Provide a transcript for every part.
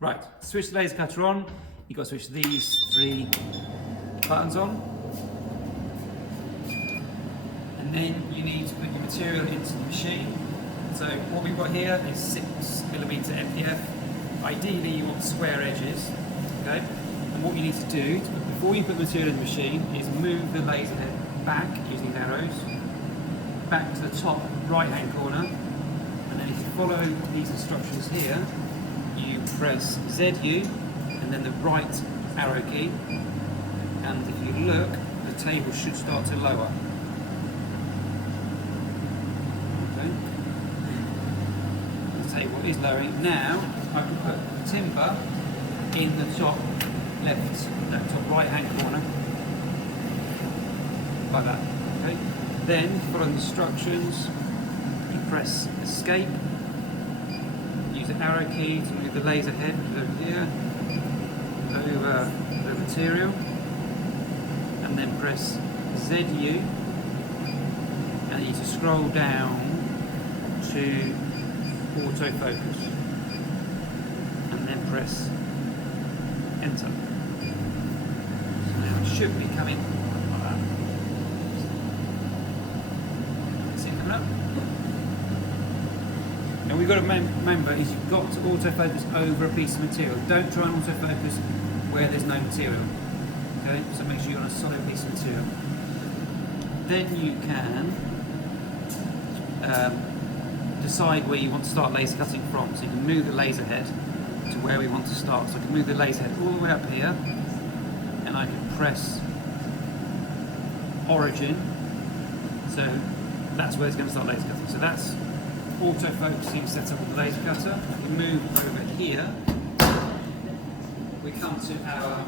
Right, switch the laser cutter on. You've got to switch these 3 buttons on. And then you need to put your material into the machine. So what we've got here is 6mm MDF. Ideally you want square edges, okay? And what you need to do, before you put the material in the machine, is move the laser head back using arrows, back to the top right hand corner, and then if you follow these instructions here, you press ZU and then the right arrow key, and if you look, the table should start to lower. Okay. The table is lowering. Now I can put timber in the top left, top right hand corner, like that. Okay. Then follow the instructions, you press escape, use the arrow key to move the laser head over here, over the material, and then press ZU, and you need to scroll down to autofocus, and then press enter. So now it should be coming like that. See it coming up? Now we've got to remember is you've got to autofocus over a piece of material. Don't try and autofocus where there's no material. Okay, so make sure you're on a solid piece of material. Then you can decide where you want to start laser cutting from. So you can move the laser head to where we want to start. So I can move the laser head all the way up here, and I can press origin. So that's where it's going to start laser cutting. So that's auto-focusing setup of the laser cutter. If we move over here, we come to our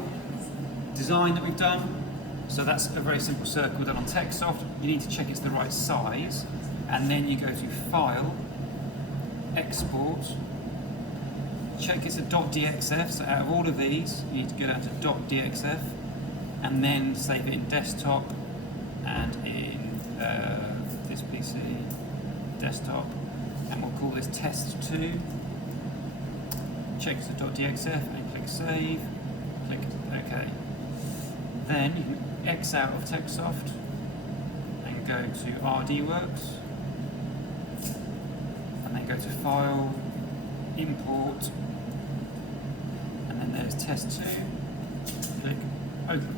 design that we've done. So that's a very simple circle done on TechSoft. You need to check it's the right size, and then you go to File, Export, check it's a .dxf. So out of all of these, you need to go down to .dxf, and then save it in desktop and in this PC, desktop, and we'll call this test2. Check it's a .dxf and click save, click OK. Then you can X out of TechSoft and go to RDWorks, and then go to File, Import, and then there's Test2, click Open.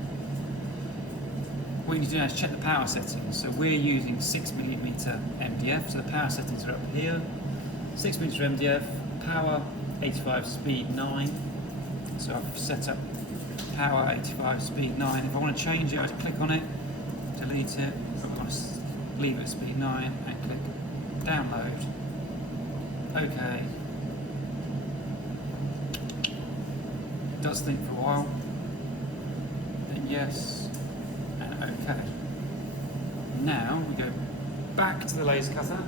What you need to do now is check the power settings. So we're using 6mm MDF, so the power settings are up here. 6mm MDF, power 85, speed 9. So I've set up power 85, speed 9. If I want to change it, I just click on it, delete it. If I want to leave it at speed 9 and click download. OK. It does think for a while. Then yes, and OK. Now we go back to the laser cutter.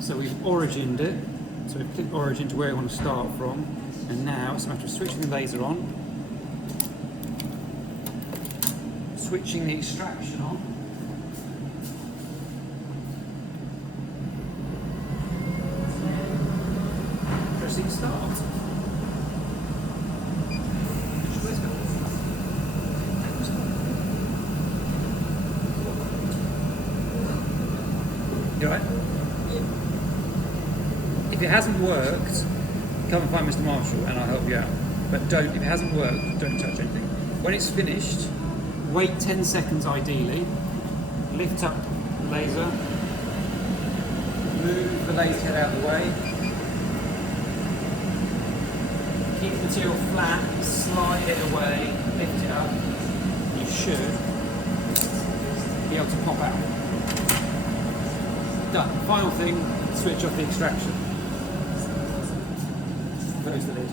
So we've origined it. So we've clicked origin to where we want to start from. And now it's a matter of switching the laser on, switching the extraction on, pressing start. You alright? If it hasn't worked, come and find Mr. Marshall and I'll help you out. But if it hasn't worked, don't touch anything. When it's finished, wait 10 seconds ideally, lift up the laser, move the laser head out of the way, keep the material flat, slide it away, lift it up, you should be able to pop out. Done. Final thing, switch off the extraction. Close the lid.